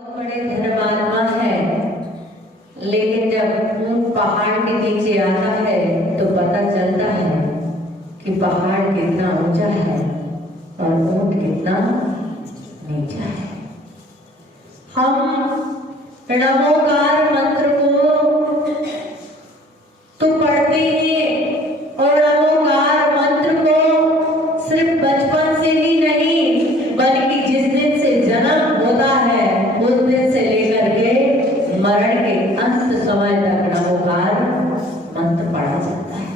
बड़े धर्मात्मा है, लेकिन जब ऊंट पहाड़ के नीचे आता है तो पता चलता है कि पहाड़ कितना ऊंचा है और ऊंट कितना नीचा है। हम नमोकार मंत्र को तो पढ़ते हैं और नमोकार मंत्र को सिर्फ बचपन से ही नहीं बल्कि जिस दिन से जन्म होता है उस दिन से लेकर के मरण के अंत समय तक नमोकार मंत्र पढ़ा जाता है।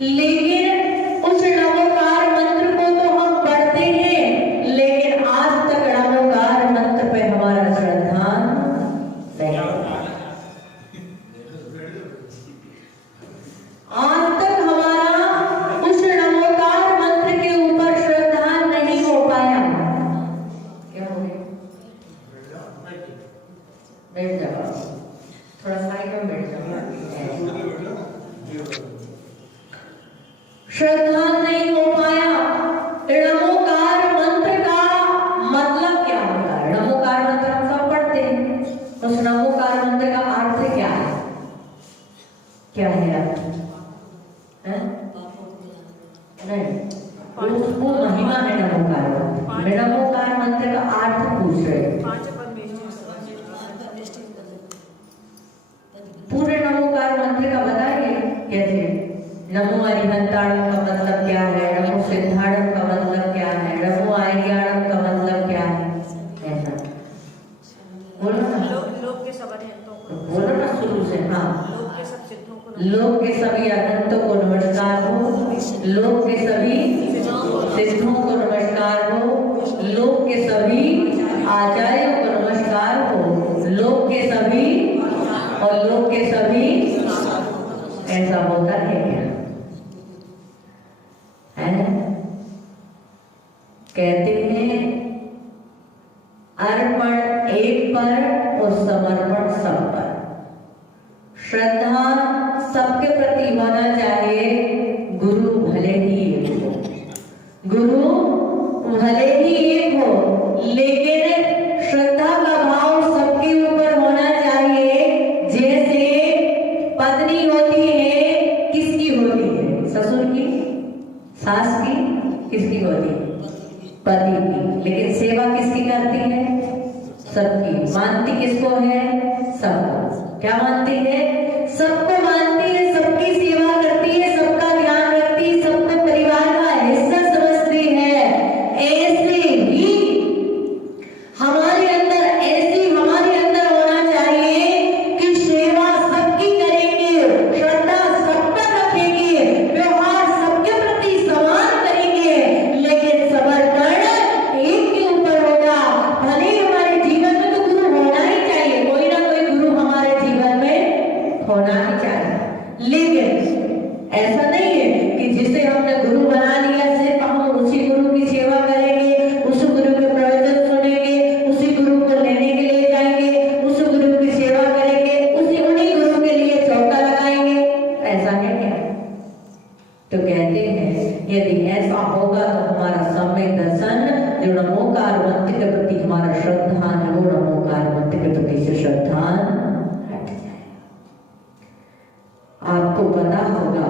लेकिन उस नमोकार मंत्र को तो हम पढ़ते हैं, लेकिन आज तक नमोकार मंत्र पे हमारा श्रद्धा नहीं। आज तक हमारा उस नमोकार मंत्र के ऊपर श्रद्धा नहीं हो पाया। क्या हो गया? बैठ जाओ, थोड़ा साइड में बैठ जाओ। श्रद्धा नहीं हो पाया। नमोकार मंत्र का मतलब क्या होता है? नमोकार मंत्र हम सब पढ़ते हैं, उस नमोकार मंत्र का अर्थ क्या है? क्या है अर्थ? नहीं, वो महिमा है नमोकार मंत्र। नमोकार मंत्र का अर्थ पूछ रहे हैं। पूरे नमोकार मंत्र का बताइए कैसे? नमो अरिहंताणम का मतलब क्या है? नमो सिद्धाणम का मतलब क्या है? नमो आर्याणम का मतलब क्या है? ऐसा बोलो ना। लोक के सब अरिहंतों को बोलो ना शुरू से। हाँ, लोक के सब सिद्धों को लोक के सभी अनंतों को नमस्कार हो। लोक के सभी सिद्धों को नमस्कार हो। लोक के सभी आचार्यों को नमस्कार हो। लोक के सभी और लोक के सभी। ऐसा होता है क्या? है? कहते हैं अर्पण एक पर और समर्पण सब पर। श्रद्धा सबके प्रति होना चाहिए, गुरु भले ही एक हो, गुरु भले ही एक हो, लेकिन श्रद्धा का भाव सबके ऊपर होना चाहिए। जैसे पत्नी होती है, किसकी होती है? ससुर की, सास की, किसकी होती है? पति की। लेकिन सेवा किसकी करती है? सबकी। मानती किसको है? सबको। क्या मानती है? सबको मानती है, सबकी सेवा करती है, सबका ध्यान रखती है, सबको परिवार का हिस्सा समझती है। ऐसे ही हमारे अंदर होना चाहिए कि सेवा सबकी करेंगे, श्रद्धा सब पर रखेंगे, व्यवहार सबके प्रति समान करेंगे, लेकिन समर्पण एक के ऊपर होगा। भले ही हमारे जीवन में तो गुरु होना ही चाहिए, कोई ना कोई गुरु हमारे जीवन में होना ही चाहिए, लेकिन ऐसा नहीं है कि जिसे हमने गुरु बना लिया सिर्फ हम उसी गुरु की सेवा करेंगे, उस गुरु के प्रवचन सुनेंगे, उसी गुरु को लेने के लिए जाएंगे, उस गुरु की सेवा करेंगे, उन्हीं गुरु के लिए चौका लगाएंगे। ऐसा है क्या? तो कहते हैं यदि ऐसा होगा तो हमारा सम्यक दर्शन, जो नमोकार मंत्र के प्रति हमारा श्रद्धा है, वो नमोकार मंत्र के प्रति से श्रद्धा हट जाए। आपको पता होगा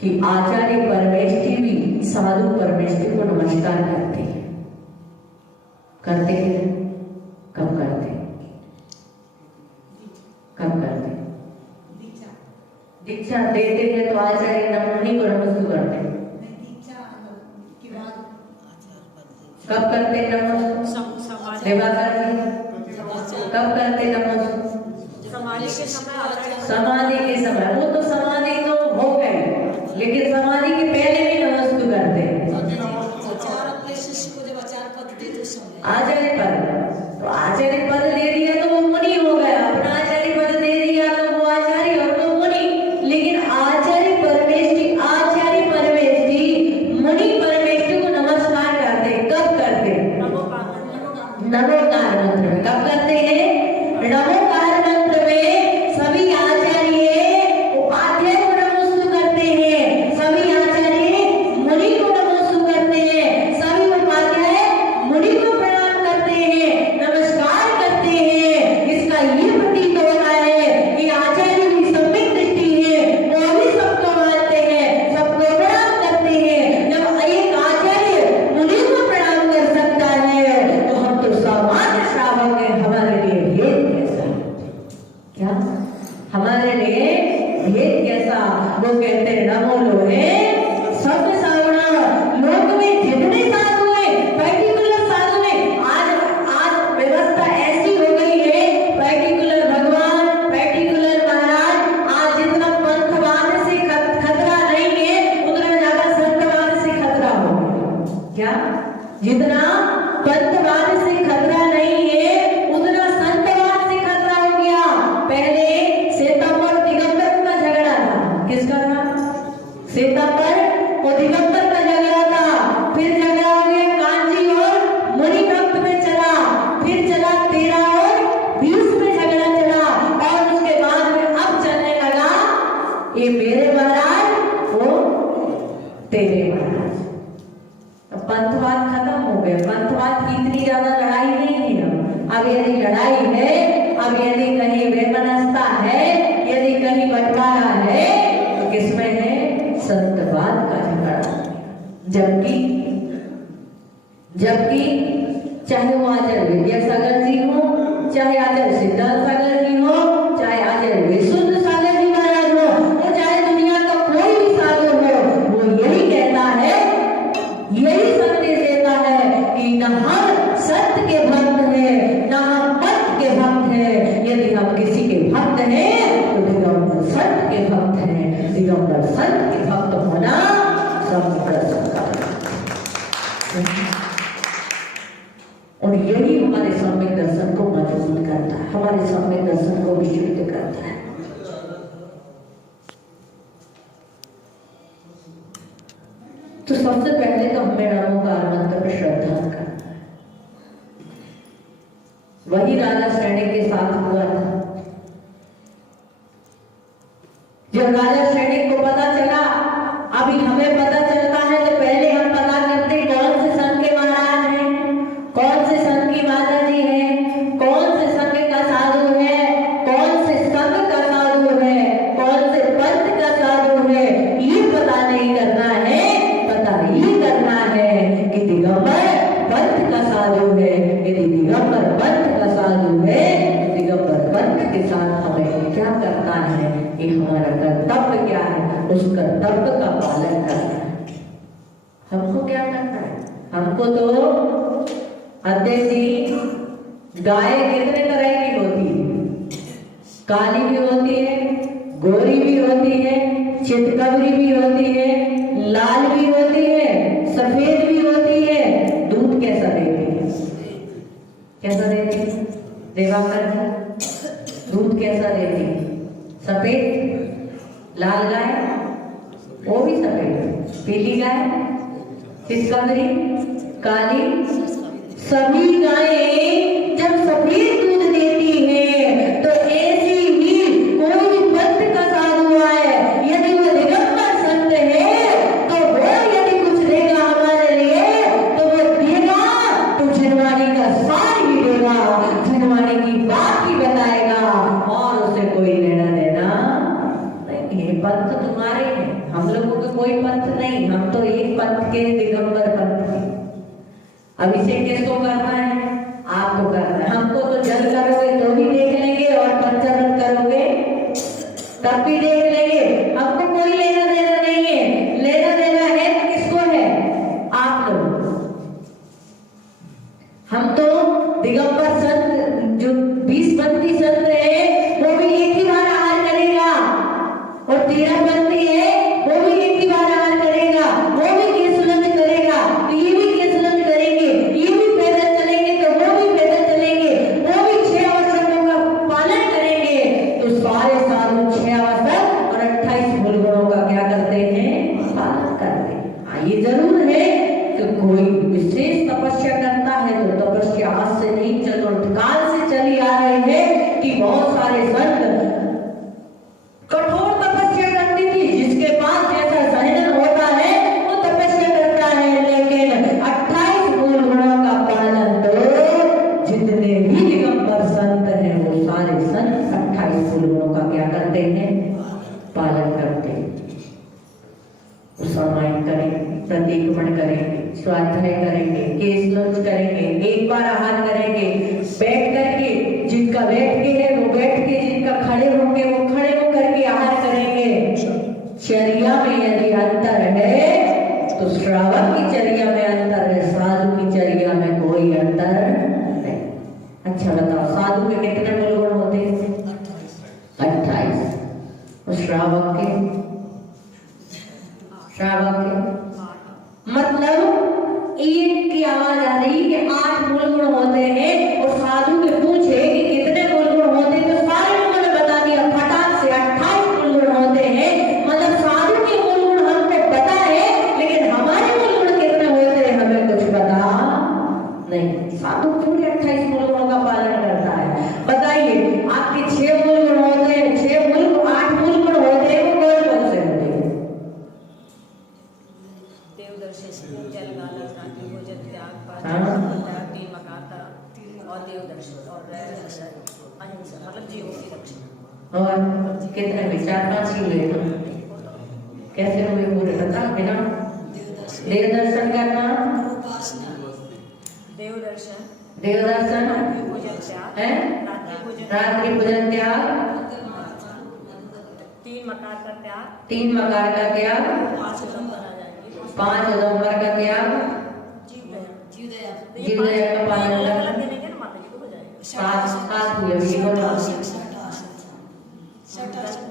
कि आचार्य परमेष्ठी भी साधु परमेष्ठी को नमस्कार करते हैं। करते हैं? कब करते? कब करते? दीक्षा देते हैं तो आचार्य नमोनी को नमस्कार करते हैं। कब करते नमस्कार? देवाकर जी कब करते नमस्कार? समाधि के समय आता है। समाधि के समय। वो तो समाधि तो हो गए, लेकिन समाधि के पहले भी नमस्कार करते हैं। आचार्य पद, तो आचार्य पद ले दिया तो वो मुनि हो गया, अपना आचार्य पद दे दिया तो वो आचार्य और वो मुनि। लेकिन आचार्य परमेष्ठी मुनि परमेष्ठी को नमस्कार करते। कब करते? नमोकार मंत्र में। कब करते हैं? नमोकार मंत्र में सभी आचार्य उपाध्याय को नमस्कार करते हैं, सभी आचार्य मुनि को नमस्कार करते हैं, सभी उपाध्याय मुनि को प्रणाम करते हैं। अब यदि लड़ाई है, अब यदि कहीं वैमनस्यता है, यदि कहीं बंटवारा है, तो किसमें है? संतवाद का झगड़ा। जबकि चाहे वो आचार्य विद्यासागर जी हो, चाहे आचार्य सिद्धार्थ सागर जी हो, चाहे आचार्य विशुद्ध सागर जी महाराज हो, और चाहे दुनिया का कोई भी साधु हो, वो यही कहता है, यही संदेश देता है कि न हम सत्य के भक्त हैं, न हम पंथ के भक्त हैं। यदि हम किसी के भक्त हैं तो दिगंबर सत्य के भक्त हैं। दिगंबर सत्य के भक्त होना और यही हमारे सम्यक दर्शन को मजबूत करता है, हमारे सम्यक दर्शन को विशुद्ध करता है। तो सबसे पहले तो हमें नमोकार मंत्र पर श्रद्धा करना है। वही राजा श्रेणी के साथ हुआ था। जब राजा श्रेणी को पता चला, अभी हमें पता चलता है तो पहले हम पता करते कौन से संघ के महाराज हैं, कौन से संघ की माता जी हैं, कौन से संघ का साधु है, कौन से संघ का साधु है, कौन से पंथ का साधु है। ये पता नहीं करना है, पता ये करना है कि दिगंबर पंथ का साधु है। यदि दिगंबर पंथ का साधु है, दिगंबर पंथ के साथ हमें क्या करना है, ये हमारा कर्तव्य क्या है, उस कर्तव्य का पालन करना है। हमको क्या करना है? हमको तो अध्यक्ष जी, गाय कितने तरह की होती है? काली भी होती है, गोरी भी होती है, चितकबरी भी होती है, लाल भी होती है, सफेद भी होती है। दूध कैसा देती है? कैसा देती है देवाकर जी? दूध कैसा देती है? सफेद? लाल गाय वो भी सफेद, पीली गाय, चितकबरी, काली, सभी गायें जब सफेद दूध देती है तो ऐसी ही कोई भी पंथ का साधु आए, यदि वो दिगंबर संत है तो वो यदि कुछ देगा हमारे लिए तो वो देगा तो जनवाणी का सार ही देगा, जनवाणी की बात ही बताएगा और उसे कोई लेना देना नहीं। ये पंथ तुम्हारे हैं, हम लोगों के कोई पंथ नहीं, हम तो एक पंथ के दिगंबर पंथ हैं। अब इसे किसको करना है? आपको करना है। हमको तो जल करोगे तो भी देख लेंगे और पंचामृत करोगे तब भी देख लेंगे। हमको कोई लेना देना नहीं है। लेना देना है किसको है? आप लोग। हम तो दिगंबर संत जो 20-25 संत है वो भी एक ही बार आहार करेगा, और 13 पंथी है वो भी एक ही बार आहार करेगा, वो भी केस लंच करेगा, तो ये भी केस लंच करेंगे, ये भी पैदल चलेंगे तो वो भी पैदल चलेंगे, वो भी 6 आवश्यकों का पालन करेंगे। तो सारे साधु 6 आवश्यक और 28 मूल गुणों का क्या करते हैं? पालन करते हैं। हाँ, ये जरूर है कि कोई विशेष तपस्या करता है तो तपस्या आज से नहीं चतुर्थकाल से चली आ रही है कि बहुत सारे संत कठोर तपस्या करती थी, जिसके पास जैसा सहन होता है वो तपस्या करता है। लेकिन 28 मूल गुणों का पालन तो जितने भी दिगंबर संत हैं वो सारे संत 28 मूल गुणों का क्या करते हैं? पालन करते हैं। रामायण करेंगे, प्रतीक्रमण करेंगे, स्वाध्याय करेंगे, केस लंच करेंगे, एक बार आहार करेंगे, बैठ करके, जिनका बैठ के है वो बैठ के, जिनका खड़े होंगे वो खड़े होकर के आहार करेंगे। चर्या में यदि अंतर है तो श्रावक की चर्या में अंतर है, साधु की चर्या में कोई अंतर नहीं। अच्छा बताओ, साधु के कितने मूल गुण होते हैं? 28। और श्रावक के मतलब एक की आवाज आ रही कि 8 मूल गुण होते हैं, और साधु के पूछे कि कितने मूल गुण होते हैं तो सारे लोगों ने बता दिया, फटाक से 28 मूल गुण होते हैं। मतलब साधु के मूल गुण हमको पता है, लेकिन हमारे मूल गुण कितने होते हैं हमें कुछ पता नहीं। साधु पूरे 28 मूल गुणों का पालन करता है। बताइए, आपके 6 मूल गुण होते हैं, 8 मूल गुण होते हैं, वो कौन कौन से होते हैं? और देव दर्शन और अहिंसा मतलब जीवों की रक्षा। और कितने भी 4-5 ही हुए तो कैसे हुए पूरे बता बिना? देव दर्शन करना, देव दर्शन, देव दर्शन पूजन त्याग है, रात्रि पूजन त्याग, 3 मकार का त्याग, 3 मकार का त्याग, 5 उदंबर आ जाएंगे, 5 उदंबर का त्याग, जीवदया का पालन अलग करना। देंगे ना माता जी को हो जाएगा। 7 हुए भी बोलो।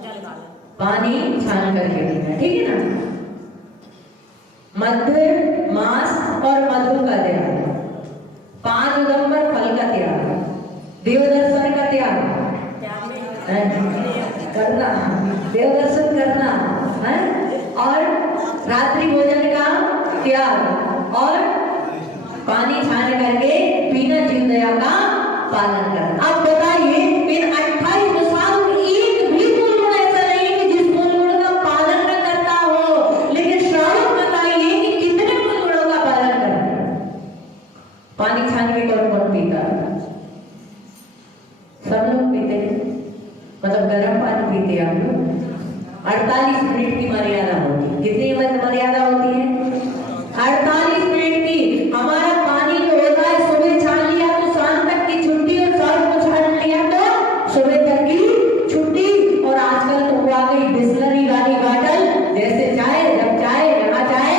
जल गालन, पानी छान करके पीना, ठीक है ना। मध्य मास और मधु का त्याग, 5 उदंबर फल का त्याग, देव दर्शन का त्याग त्याग में करना, देव दर्शन करना है, और रात्रि भोजन का त्याग और पानी छान करके पीना, जीवदया का पालन करना। अब बताइए इन 28 साल में एक भी मूल गुण ऐसा नहीं कि जिस मूल गुण का पालन न करता हो, लेकिन श्रावक बताइए कि कितने मूल गुणों का पालन करते हैं। पानी छान के कौन कौन पीता है? सब लोग पीते हैं, मतलब गर्म पानी पीते हैं आप लोग। 48 मिनट की मर्यादा होती है। कितनी मर्यादा होती है? 48 मिनट की। हमारा पानी जो होता है सुबह छान लिया तो शाम तक की छुट्टी, और शाम को छान लिया तो सुबह तक की छुट्टी। और आजकल तो आ गई बिस्लरी वाली बॉटल, जैसे चाहे जब चाहे जहाँ चाहे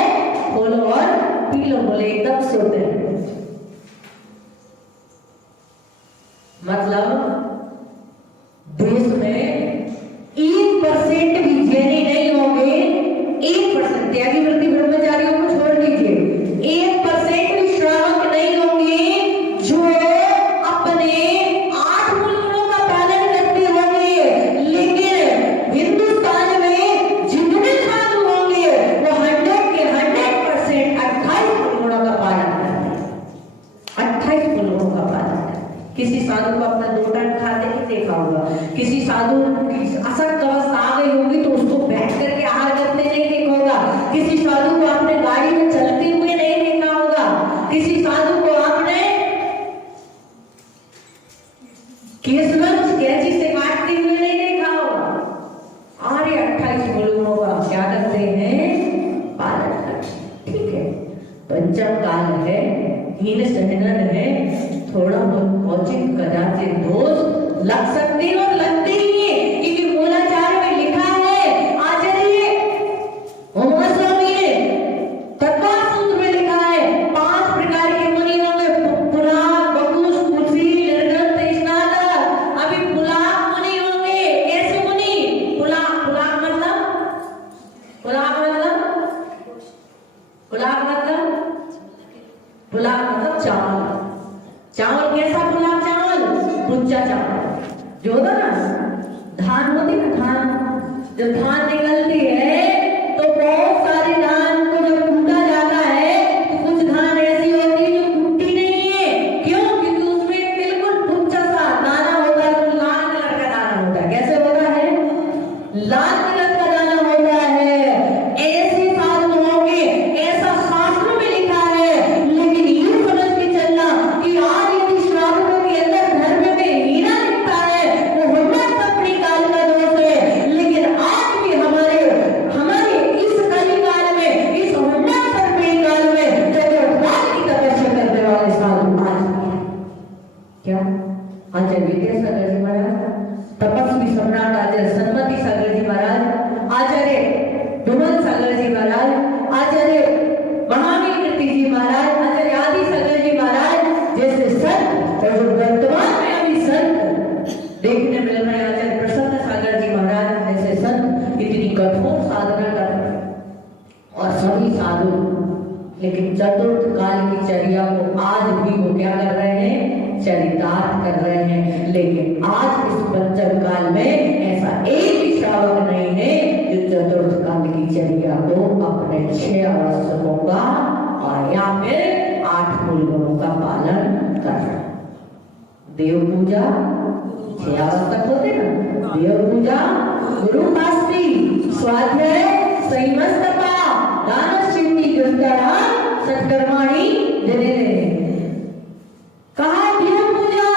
खोलो और पी लो, बोले एकदम शुद्ध है। मतलब देश में 1% भी जैनी नहीं होंगे, 1% त्यागी वृत्ति ब्रह्मचारियों को छोड़ दीजिए, 1% भी श्रावक नहीं होंगे जो अपने 8 मूल गुणों का पालन करते होंगे। लेकिन हिंदुस्तान में जितने साधु होंगे वो 100 के 100% 28 मूल गुणों का पालन करते हैं, 28 मूल गुणों का पालन करते हैं। किसी साधु को अपना 2 टाइम खाते नहीं देखा होगा, किसी साधु की असक्त अवस्था आ गई होगी तो उसको बैठ करके आहार करते नहीं देखा होगा, किसी साधु को आपने गाड़ी में चलते हुए नहीं देखा होगा, किसी साधु को आपने केसवंश कैंची से काटते हुए नहीं देखा होगा। और ये 28 गुणों का क्या करते हैं? पालन करते हैं, ठीक है। पंचम काल है, हीन सहनन है, थोड़ा बहुत औचित कदाचित दोष लग सकते और लगते ही है, क्योंकि मूलाचार में लिखा है, आचार्य उमा स्वामी ने तत्व सूत्र में लिखा है 5 प्रकार के मुनि होंगे, पुलाक, बकुश, कुलसी, निर्गल, तृष्णादक। अभी पुलाक मुनि होंगे। कैसे मुनि? पुलाक, पुलाक मतलब चावल। चावल कैसा पुलाक? चावल पुच्चा चावल जो होता ना, धान होती ना, धान जब धान निकलती है तो बहुत सारे धान को जब कूटा जाता है तो कुछ धान ऐसी होती है जो कूटती नहीं है। क्यों? क्योंकि उसमें बिल्कुल पुच्चा सा दाना होता है, तो लाल कलर का दाना होता है। कैसे होता है? लाल कलर का दाना होता है। ऐसे साधु होंगे, ऐसा शास्त्र में लिखा है। लेकिन ये समझ के चलना कि आज यदि श्रावकों के अंदर धर्म में हीरा दिखता है वो होना अपनी काल का दोष है। लेकिन आज भी हमारे इस कली काल में, इस होना सर्पी काल में जगन्नाथ की तपस्या करने वाले साधु आज क्या? आचार्य विद्यासागर जी महाराज, तपस्वी सम्राट आचार्य सन्मति सागर जी महाराज, आचार्य डुमन सागर जी महाराज, आचार्य महावीर कीर्ति जी महाराज, आचार्य आदि सागर जी महाराज जैसे संत, और जो वर्तमान में अभी संत देखने मिल रहे हैं, आचार्य प्रसन्न सागर जी महाराज जैसे संत इतनी कठोर साधना कर रहे हैं, और सभी साधु लेकिन चतुर्थ काल की चर्या को आज भी वो क्या कर रहे हैं? चरितार्थ कर रहे हैं। लेकिन आज इस पंचम काल में ऐसा एक भी श्रावक नहीं है जो चतुर्थ काल की चर्या को अपने 6 आवश्यकों का और या फिर 8 मूल गुणों का पालन कर रहे हैं। देव पूजा 6 आवश्यक होते ना, देव पूजा, गुरु शास्त्री, स्वाध्याय, संयमस्तपा, दान, शिवनी, सत्कर्माणी, कहा देव पूजा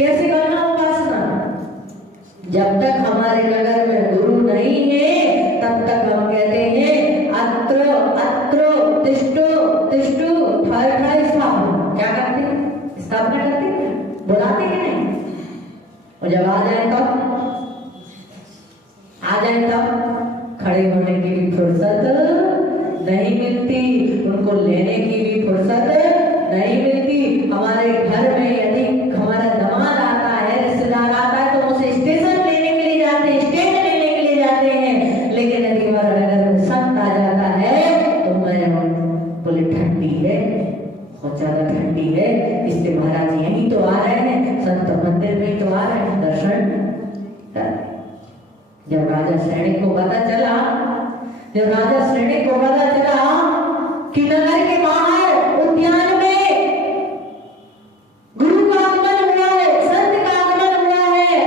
कैसे करना उपासना? जब तक हमारे नगर में गुरु नहीं है तब तक हम कहते हैं अत्रो अत्रो तिष्ठो तिष्ठो ठाई ठाई स्थापना। क्या करते हैं? स्थापना करते हैं, बुलाते हैं नहीं। और जब आ जाए तब खड़े होने की भी फुर्सत नहीं मिलती, उनको लेने की भी फुर्सत नहीं मिलती। हमारे घर में यदि हमारा दामाद आता है, रिश्तेदार आता है, तो उसे स्टेशन लेने के लिए जाते हैं, स्टेशन लेने के लिए जाते हैं। लेकिन यदि हमारा नगर में संत आ जाता है तो मैं बोले ठंडी है, बहुत ज्यादा ठंडी है, इसलिए महाराज यहीं तो आ रहे हैं, संत मंदिर में तो आ रहे हैं, दर्शन कर। जब राजा सैनिक को पता चला कि नगर के बाहर उद्यान में गुरु का आगमन हुआ है, संत का आगमन हुआ है,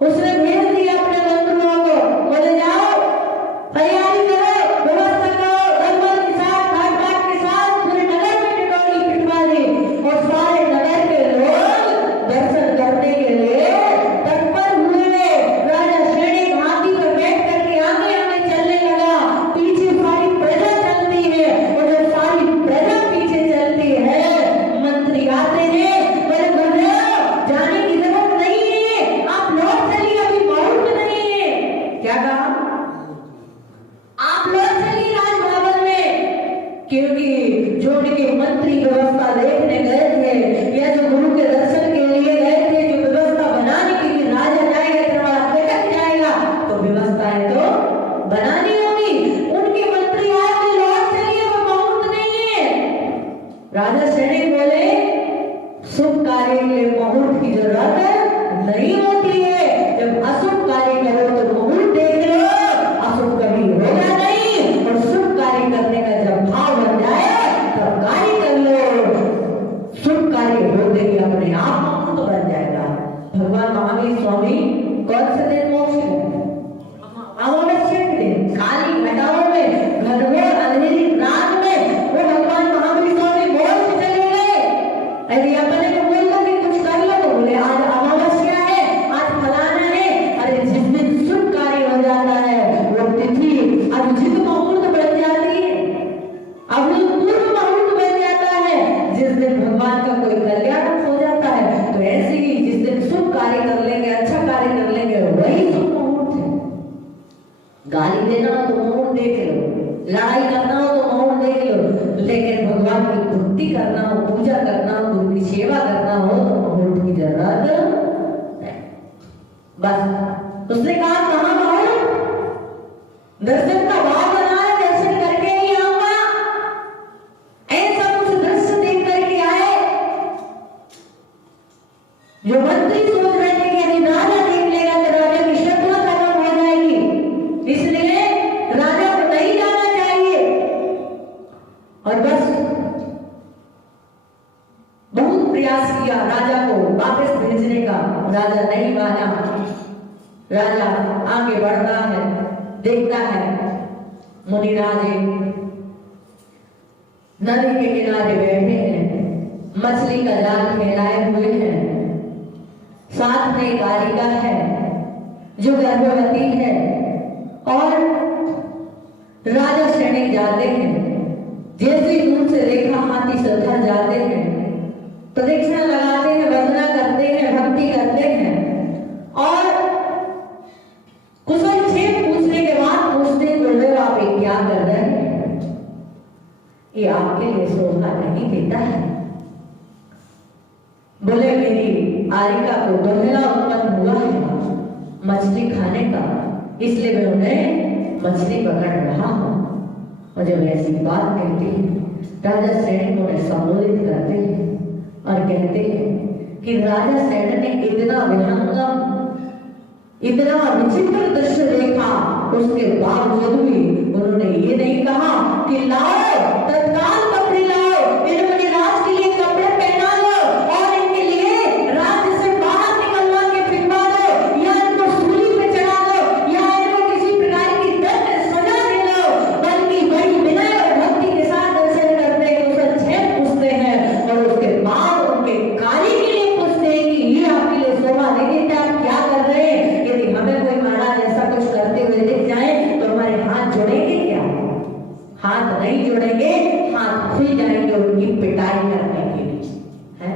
उसने भेज दिया अपने मंत्रियों को, बोले जाओ तैयारी करो, व्यवस्था करो, दलबल के साथ, ठाट के साथ पूरे नगर में टिटोली पिटवा दी। और सारे नगर के लोग दर्शन करने के लिए तत्पर हुए। राजा सैनिक हाथी पर बैठ करके आगे आगे चलने लगा, पीछे सारी प्रजा चलती है, और जब सारी प्रजा पीछे चलती है, मंत्री आते हैं, बोले गुरुदेव जाने की जरूरत नहीं है, आप लौट चलिए, अभी मुहूर्त नहीं है। क्या कहा? आप लौट चलिए राजभवन में, क्योंकि जो उनके मंत्री व्यवस्था देखने गए थे या जो गुरु के दर्शन के लिए गए थे, जो व्यवस्था बनाने के लिए राजा जाएगा, दरबार टिकट जाएगा, तो व्यवस्थाएं तो बनानी होगी। उनके मंत्री आए, लौट चलिए, वो मुहूर्त नहीं है। राजा सैनिक बोले शुभ कार्य के लिए मुहूर्त की जरूरत नहीं होती है। जब अशुभ कार्य करो तो मुहूर्त देख लो, अशुभ कभी होगा नहीं। और शुभ कार्य करने का जब भाव बन जाए तब कार्य कर लो, शुभ कार्य होते ही अपने आप मुहूर्त बन जाएगा। भगवान महावीर स्वामी कौन से दिन मोक्ष है? अमावस्या के दिन, काली घटाओं में, घनघोर अंधेरी रात में वो भगवान महावीर स्वामी मोक्ष चले गए। अरे अपने को बोल दो कि कुछ कर लो, तो बोले आज अमावस्या है, आज फलाना है। अरे जिस दिन शुभ कार्य हो जाता है वो तिथि अभिजित मुहूर्त बन जाती है, अभूतपूर्व मुहूर्त बन जाता है। जिस दिन भगवान का कोई कल्याण हो जाता है, तो ऐसे ही जिस दिन शुभ कार्य कर लेंगे, अच्छा कार्य कर लेंगे, वही शुभ मुहूर्त है। गाली देना हो तो मुहूर्त देख लो, लड़ाई करना हो तो मुहूर्त देख लो, लेकिन भगवान की भक्ति करना हो, पूजा करना हो, गुरु की सेवा करना हो तो मुहूर्त की जरूरत नहीं। बस उसने कहा कहाँ मुहूर्त? दर्शन का भाव बना है, दर्शन करके ही आऊंगा। ऐसा कुछ दृश्य देख करके आए जो मंत्री सोच रहे थे कि यदि राजा देख लेगा तो राजा की श्रद्धा खत्म हो जाएगी, इसलिए राजा को नहीं जाना चाहिए। और बस बहुत प्रयास किया राजा को वापस भेजने का, राजा नहीं माना। राजा आगे बढ़ता है, देखता है मुनिराज नदी के किनारे बैठे हैं, मछली का जाल फैलाए हुए हैं, साथ में एक बालिका है जो गर्भवती है। और राजा सैनिक जाते हैं, जैसे ही दूर से देखा हाथी से उधर जाते हैं, प्रदक्षिणा लगाते हैं, वंदना करते हैं, भक्ति करते हैं। और कुशल छेद पूछने के बाद पूछते हैं गुरुदेव आप ये क्या कर रहे हैं? ये आपके लिए शोभा नहीं देता है। बोले मेरी आरिका को गहरा उत्पन्न हुआ है मछली खाने का, इसलिए मैं उन्हें मछली पकड़ रहा हूं। और जब ऐसी बात कहती है, राजा सैनिक उन्हें संबोधित करते हैं और कहते हैं कि राजा सैनिक ने इतना विहंगम, इतना विचित्र दृश्य देखा, उसके बावजूद भी उन्होंने ये नहीं कहा कि लाओ तत्काल कपड़े लाओ, इन मुनिराज के लिए कपड़े पहना लो और इनके लिए राज्य से बाहर निकलवा के फिरवा दो, या इनको सूली पे चढ़ा दो, या इनको किसी प्रकार की दंड सजा दे लो। बल्कि बड़ी विनय और भक्ति के साथ दर्शन करते हैं, उसे छेद पूछते हैं और उसके बाद उनके कार्य के लिए पूछते हैं कि खुल जाएंगे उनकी पिटाई करने के लिए, है।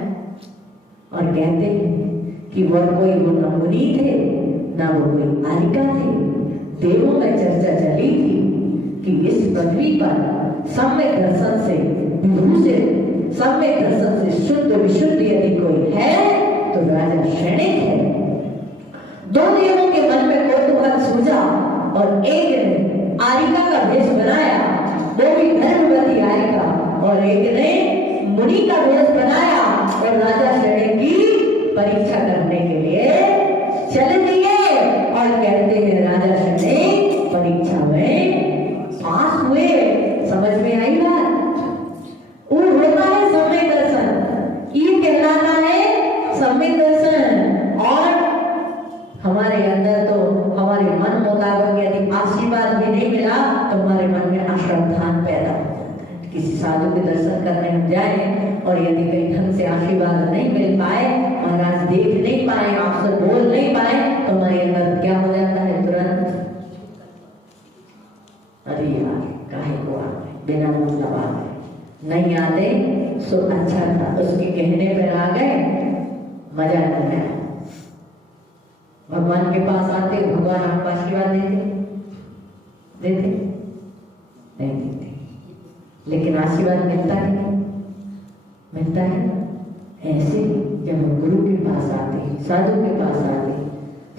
और कहते हैं कि वह कोई वो न मुनि थे ना वो कोई आलिका थे। देवों में चर्चा चली थी कि इस पृथ्वी पर सम्यक दर्शन से विभूषित, सम्यक दर्शन से शुद्ध विशुद्ध यदि कोई है तो राजा शैणिक है। दो देवों के मन में कौतूहल सूझा और एक ने आलिका का वेश बनाया, वो भी धर्मवती आलिका, और एक ने मुनि का वेश बनाया और राजा शैणिक की परीक्षा करने के लिए चल दिए। और कहते हैं राजा शैणिक परीक्षा में पास हुए। समझ में आई बात? वो होता है सम्यक दर्शन, ये कहलाता है सम्यक दर्शन। और हमारे अंदर तो हमारे मन मुताबिक यदि आशीर्वाद भी नहीं मिला तो हमारे मन में अश्रद्धान पैदा हो जाता है। किसी साधु के दर्शन करने हम जाए और यदि कहीं ढंग से आशीर्वाद नहीं मिल पाए, महाराज देख नहीं पाए, आपसे बोल नहीं पाए, तो हमारे अंदर क्या हो जाता है? तुरंत अरे यार काहे को आ गए, बिना मतलब आ गए, नहीं आते सो अच्छा था, उसके कहने पर आ गए, मजा नहीं आया। भगवान के पास आते, भगवान आपको आशीर्वाद देते नहीं देते, लेकिन आशीर्वाद मिलता है, मिलता है ऐसे जब हम गुरु के पास आते, साधु के पास आते,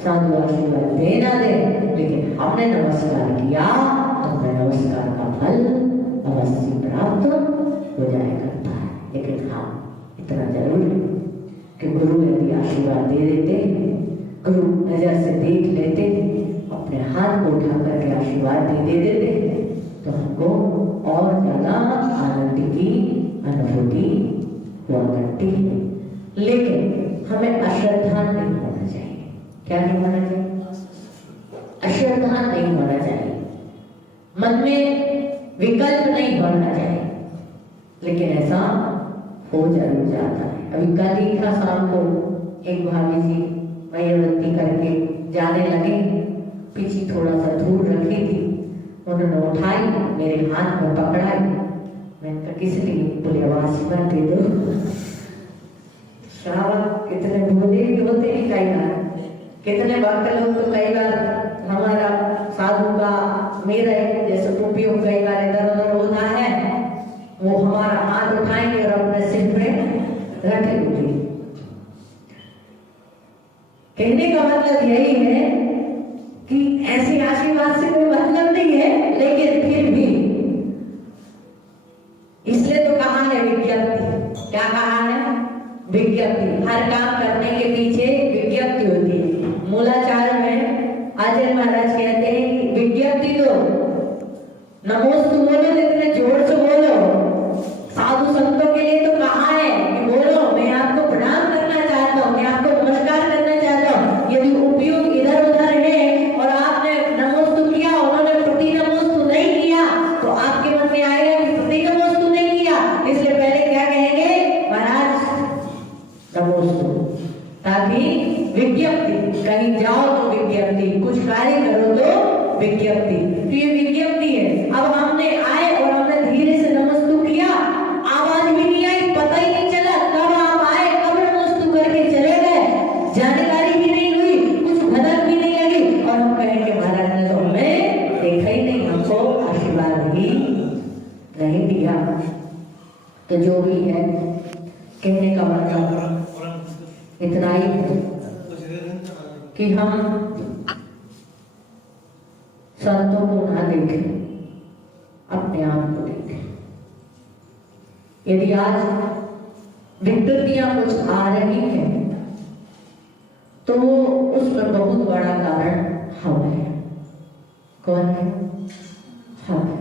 साधु आशीर्वाद दे ना दे, लेकिन हमने नमस्कार किया तो हमें नमस्कार का फल अवश्य प्राप्त हो जाया करता है। लेकिन हाँ, इतना जरूर है कि गुरु यदि आशीर्वाद दे देते, गुरु नजर से देख लेते, अपने हाथ को उठा करके आशीर्वाद दे देते, तो हमको और ज्यादा आनंद की अनुभूति हुआ करती है। लेकिन हमें अश्रद्धान नहीं होना चाहिए। क्या नहीं होना चाहिए? अश्रद्धान नहीं होना चाहिए, मन में विकल्प नहीं होना चाहिए। लेकिन ऐसा हो जरूर जाता है। अभी कल ही था शाम को, एक भाभी जी मयवती करके जाने लगे, पीछे थोड़ा सा दूर रखी थी, उन्होंने उठाई, मेरे हाथ में पकड़ाई, मैंने कहा किस लिए? बोले आशीर्वाद दे दो। श्रावक कितने भोले भी होते हैं, कई बार कितने भक्त लोग तो कई बार हमारा साधु का मेरा जैसे उपयोग कई बार इधर उधर होता है, वो हमारा हाथ उठाएंगे और अपने सिर पे रखेंगे। कहने का मतलब यही है कि ऐसे आशीर्वाद से कोई मतलब नहीं है, लेकिन फिर भी इसलिए तो कहा है विज्ञप्ति। क्या कहा है? विज्ञप्ति। हर काम करने के पीछे विज्ञप्ति होती है। मूलाचार में आचार्य महाराज कहते हैं कि विज्ञप्ति तो नमोस्तु बोलो, जितने जोर से बोलो। साधु संतों के लिए तो कहा है कि बोलो, मैं आपको प्रणाम करना चाहता हूँ, मैं आपको नमस्कार करना चाहता हूँ। यदि उपयोग इधर उधर है और आपने नमोस्तु किया, उन्होंने प्रति नमोस्तु नहीं किया, तो आपके मन में आएगा कि प्रति नमोस्तु नहीं किया, इसलिए पहले क्या कहेंगे? महाराज नमोस्तु, ताकि विज्ञप्ति, कहीं जाओ तो विज्ञप्ति, कुछ कार्य करो तो विज्ञप्ति। तो ये विज्ञप्ति है। अब हमने आए और हमने धीरे से नमस्तु किया, आवाज भी नहीं आई, पता ही नहीं चला कब आप आए, कब नमस्तु करके चले गए, जानकारी भी नहीं हुई, कुछ भनक भी नहीं लगी, और हम कहेंगे महाराज ने तो हमें देखा ही नहीं, हमको आशीर्वाद ही नहीं दिया। तो जो भी है, कहने का मतलब इतना ही है कि हम संतों को ना देखें, अपने आप को देखें। यदि आज विकृतियां कुछ आ रही हैं तो उसमें बहुत बड़ा कारण हम है। कौन है? हम है।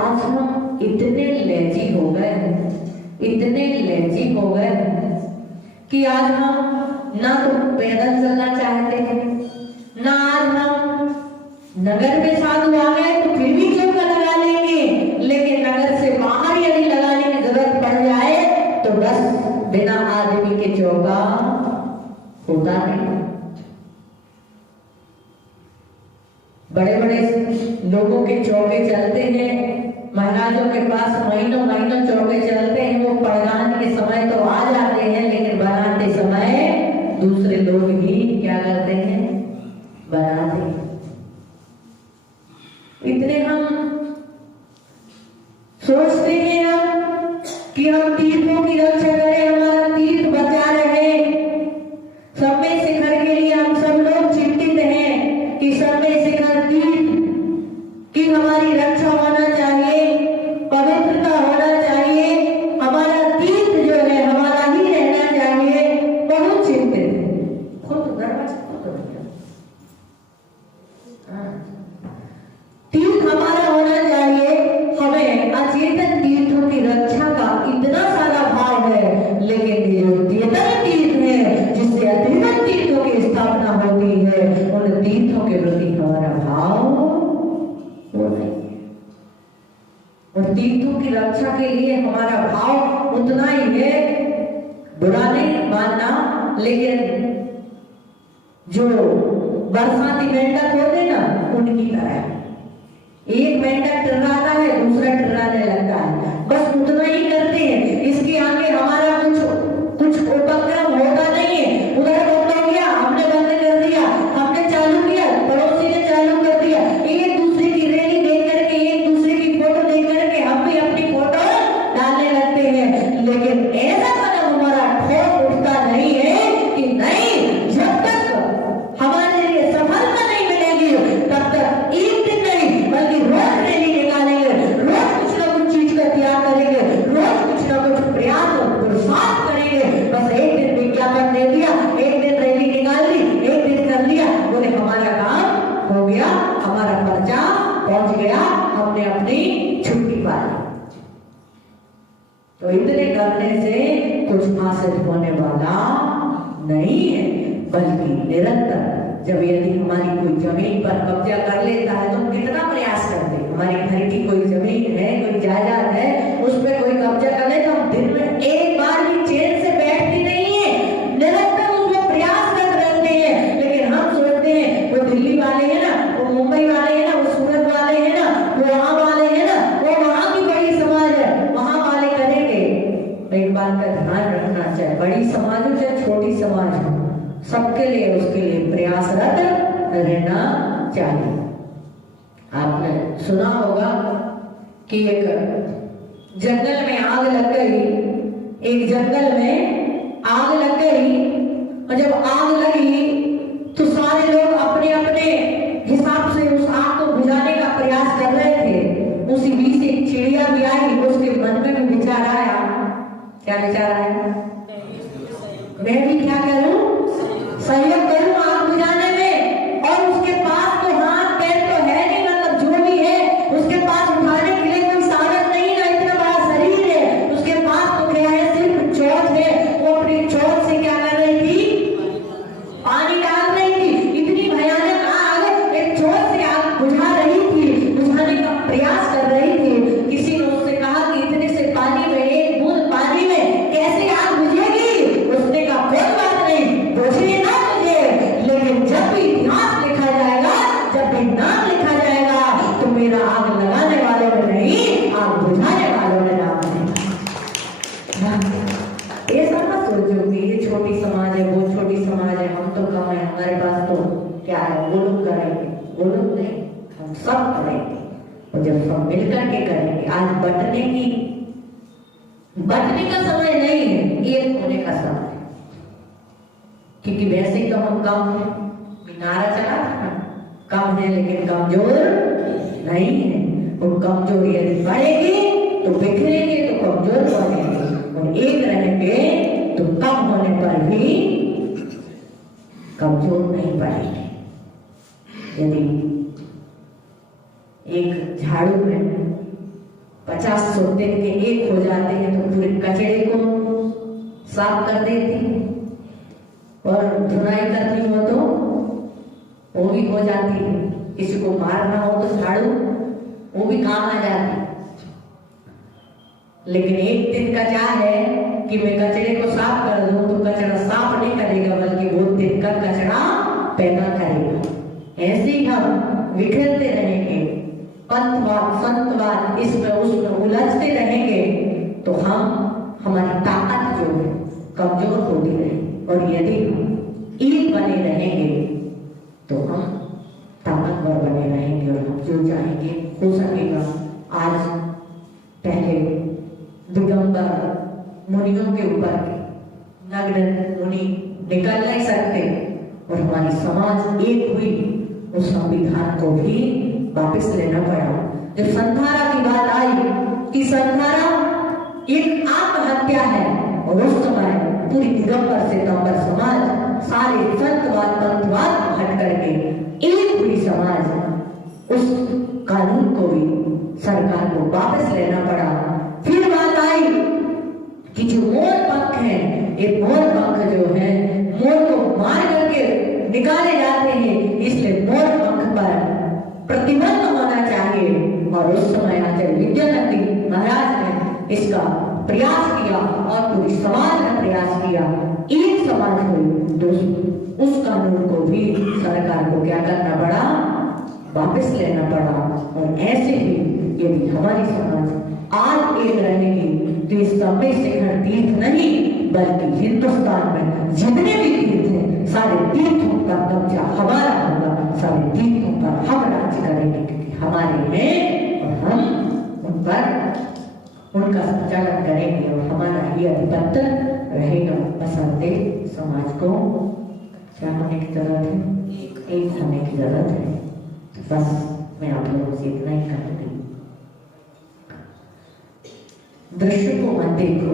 आज हम इतने लेजी हो गए हैं, इतने लेजी हो गए हैं कि आज हम ना तो पैदल चलना चाहते हैं, ना आज हम नगर में साधु आ गए तो फिर भी चौका लगा लेंगे, लेकिन नगर से बाहर यदि लगाने की जरूरत पड़ जाए तो बस बिना आदमी के चौका होता नहीं। बड़े बड़े लोगों के चौके चलते हैं, महाराजों के पास महीनों महीनों चौके चलते हैं, वो पड़गान के समय तो आ जाते हैं, लेकिन बनाते समय दूसरे लोग ही क्या करते हैं, बनाते हैं। इतने हम सोचते हैं हम कि हम तीर्थों की रक्षा करें, हमारा तीर्थ बचा रहे। समय शिखर के लिए हम सब लोग चिंतित हैं कि समय शिखर तीर्थ की हमारी रक्षा होना चाहिए, पवित्रता होना चाहिए, हमारा तीर्थ जो है हमारा ही रहना चाहिए। बहुत चिंतित है। खुद दरवाजा तीर्थ हमारा होना चाहिए। हमें अचेतन तीर्थों की रक्षा का इतना सारा भाव है, लेकिन ये जो चेतन तीर्थ है जिससे अचेतन तीर्थों की स्थापना होती है, उन तीर्थों के प्रति हमारा भाव वो नहीं है। और तीर्थों की रक्षा के लिए हमारा भाव उतना ही है, बुरा नहीं मानना, लेकिन जो बरसाती मेंढक होते ना उनकी तरह, एक मेंढक टर्राता है, दूसरा टर्राने लगता है, बस उतना ही करते हैं। इसके आगे हमारा कुछ उपक्रम होता नहीं है। उधर बंद हो गया, हमने बंद कर दिया, हमने चालू किया, पड़ोसी ने चालू कर दिया, एक दूसरे की रैली देख करके, एक दूसरे की फोटो देख करके हम भी अपनी फोटो डालने लगते हैं। लेकिन ऐसा कदम हमारा ठोक उठता नहीं है कि नहीं, जब तक हमारे लिए सफलता नहीं मिलेगी तब तक एक दिन नहीं बल्कि रोज रैली निकालेंगे, रोज कुछ ना कुछ चीज का त्याग करेंगे, रोज कुछ ना कुछ प्रयास और पुरुषार्थ करेंगे। बस एक दिन विज्ञापन दे दिया, एक दिन रैली निकाल ली, एक दिन कर लिया, बोले हमारा काम हो गया, हमारा पर्चा पहुंच गया, हमने अपनी छुट्टी पा ली। तो इतने करने से कुछ हासिल होने वाला नहीं है, बल्कि निरंतर जब यदि हमारी कोई जमीन पर कब्जा कर लेता है तो कितना प्रयास करते हैं। हमारे घर की कोई जमीन है, कोई जायदाद है, उस पर कोई कब्जा कर ले तो हम दिन में एक बार भी चैन से बैठती नहीं है, निरंतर उसमें प्रयास करते रहते हैं। लेकिन हम सोचते हैं वो दिल्ली वाले हैं ना, वो मुंबई वाले हैं ना, वो सूरत वाले हैं ना, वो वहां वाले हैं ना, वो वहां की बड़ी समाज है, वहां वाले करेंगे। एक बात का ध्यान रखना चाहिए, बड़ी समाज हो चाहे छोटी समाज हो, सबके लिए उसके लिए प्रयासरत रहना चाहिए। आपने सुना होगा कि एक जंगल में आग लग गई, एक जंगल में आग लग गई, और जब आग लगी तो सारे लोग अपने अपने हिसाब से उस आग को बुझाने का प्रयास कर रहे थे। उसी बीच एक चिड़िया भी आई, उसके मन में भी विचार आया, क्या विचार आया, मैं भी क्या करूं, सहयोग करूं आग बुझाने में। और उसके पास तो हाथ पैर तो है नहीं, मतलब जो भी है उसके पास उठाने के लिए कोई साधन नहीं ना, इतना बड़ा शरीर है, उसके पास तो क्या है, सिर्फ चोट है। वो अपनी चोट से क्या कर रही थी, पानी डाल रही थी। इतनी भयानक आग एक चोट से आग बुझा रही थी, बुझाने का प्रयास कर रही थी। किसी ने उससे कहा कि इतने से पानी में, एक बूंद पानी में कैसे आग बुझेगी? उसने कहा कोई बात नहीं, बुझे ना बुझे, लेकिन जब भी इतिहास लिखा जाएगा, जब भी नाम लिखा जाएगा, तो मेरा आग लगाने वालों में नहीं, आग बुझाने वालों में नाम है। ऐसा मत सोचो कि ये छोटी समाज है, वो छोटी समाज है, हम तो कम है, हमारे पास तो क्या है, वो लोग करेंगे, वो लोग नहीं, हम सब करेंगे। और जब सब मिलकर के करेंगे, आज बंटने का समय नहीं है, एक होने का समय है। क्योंकि वैसे ही तो हम कम है, नारा चला था ना, कम है लेकिन कमजोर नहीं है। और कमजोर यदि बढ़ेगी तो बिखरेंगे, तो कमजोर बनेंगे, और एक रहेंगे तो कम होने पर भी कमजोर नहीं पड़ेंगे। यदि एक झाड़ू में 50 सोते के एक हो जाते हैं तो पूरे कचरे को साफ कर देती है, और धुनाई करनी हो तो वो भी हो जाती है। किसी को मारना हो तो झाड़ू वो भी काम आ जाती है। लेकिन एक दिन का क्या है कि मैं कचरे को साफ कर दूं तो कचरा साफ नहीं करेगा, बल्कि वो दिन का कचरा पैदा करेगा। ऐसे ही हम बिखरते रहेंगे पंथवाद, संतवाद, इसमें उसमें उलझते रहेंगे तो हमारी ताकत जो है कमजोर होती रहेगी। और यदि हम एक बने रहेंगे तो हम ताकतवर बने रहेंगे और हम जो चाहेंगे हो सकेगा। आज पहले दिगंबर मुनियों के ऊपर नग्न मुनि निकल नहीं सकते और हमारी समाज एक हुई, उस संविधान को भी वापस लेना पड़ा। जब संधारा की बात आई कि संधारा एक आत्महत्या है और उस समय पूरी दिगंबर से दिगंबर समाज सारे संतवाद पंथवाद हट करके एक हुई समाज, उस कानून को भी सरकार को वापस लेना पड़ा। फिर बात आई कि जो मोर पंख है, ये मोर पंख जो है मोर को मार करके निकाले जाते हैं, इसलिए मोर पंख पर प्रतिबंध होना चाहिए। और उस समय आचार्य विद्यानंद महाराज ने इसका प्रयास किया और पूरी समाज ने प्रयास किया, एक समाज हुई। तो उस कानून को भी सरकार को क्या करना पड़ा, वापस लेना पड़ा। और ऐसे ही यदि हमारी समाज आज एक रहेगी तो इस समय शिखर तीर्थ नहीं बल्कि हिंदुस्तान में जितने भी तीर्थ हैं सारे तीर्थों का कब्जा हमारा होगा, सारे तीर्थों पर हम राज्य करेंगे क्योंकि हमारे हैं और हम उन पर उनका संचालन करेंगे और हमारा ही अधिपत्य रहेगा। बसंते समाज को क्या होने की जरूरत है, एक होने की जरूरत है। बस मैं आप लोगों से इतना ही कहूंगी, दृश्य को मत देखो,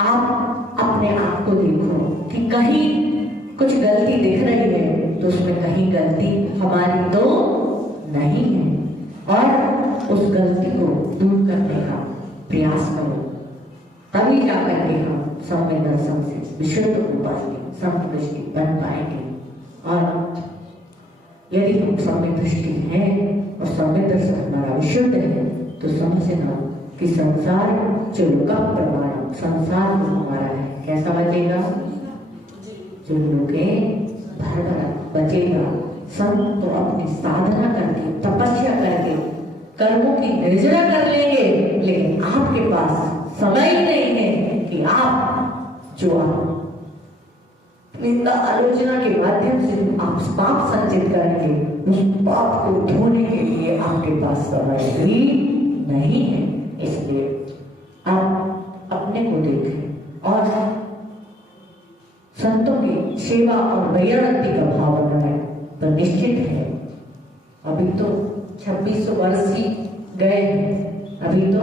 आप अपने आप को देखो कि कहीं कुछ गलती दिख रही है तो उसमें कहीं गलती हमारी तो नहीं है और उस गलती को दूर करने का प्रयास करो, तभी जाकर के हम समय दर्शन से विशुद्ध उपासना समदृष्टि बन पाएंगे। और यदि हम समय दृष्टि है और समय दर्शन हमारा विशुद्ध है तो समझना कि संसार चुल्लू का प्रमाण संसार में हमारा है, कैसा बचेगा, चुल्लू के भर बचेगा। संत तो अपनी साधना करके तपस्या करके कर्मों की निर्जरा कर लेंगे, लेकिन आपके पास समय ही नहीं है कि आप जो आप निंदा आलोचना के माध्यम से आप पाप संचित करेंगे, उस पाप को धोने के लिए आपके पास समय भी नहीं है। इसलिए आप अपने को देखें और संतों की सेवा और वैराग्य का भाव बनाएं तो निश्चित है। अभी तो 2600 वर्ष ही गए हैं, अभी तो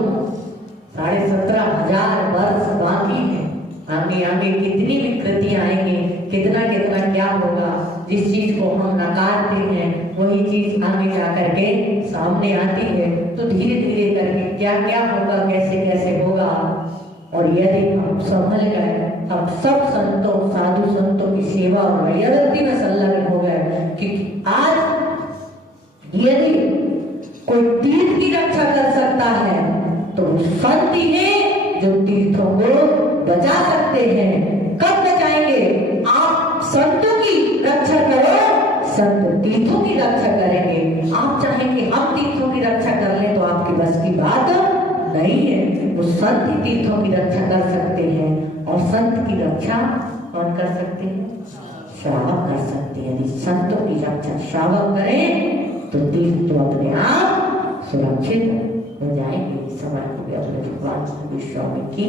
17,500 वर्ष बाकी है। आगे आगे कितनी विकृतियां आएंगी, कितना कितना क्या होगा। जिस चीज को हम नकारते हैं वही चीज आगे जाकर के सामने आती है, तो धीरे धीरे करके क्या क्या होगा, कैसे कैसे होगा। और यदि हम संभल गए, हम सब संतों साधु संतों की सेवा और वैराग्य में संलग्न हो गए, क्योंकि आज यदि कोई तीर्थ की रक्षा कर सकता है तो संत ही है जो तीर्थों को बचा सकते हैं। कब बचाएंगे? आप संतों की रक्षा करो, संत तीर्थों की रक्षा करेंगे। आप चाहेंगे हम तीर्थों की रक्षा कर लें तो आपकी बस की बात नहीं है। वो संत ही तीर्थों की रक्षा कर सकते हैं और संत की रक्षा कौन कर सकते हैं? श्रावक कर सकते हैं। यदि संतों की रक्षा श्रावक करें तो तीर्थ तो अपने आप सुरक्षित हो जाएंगे। समय को भी अपने भगवान विश्वामित्र की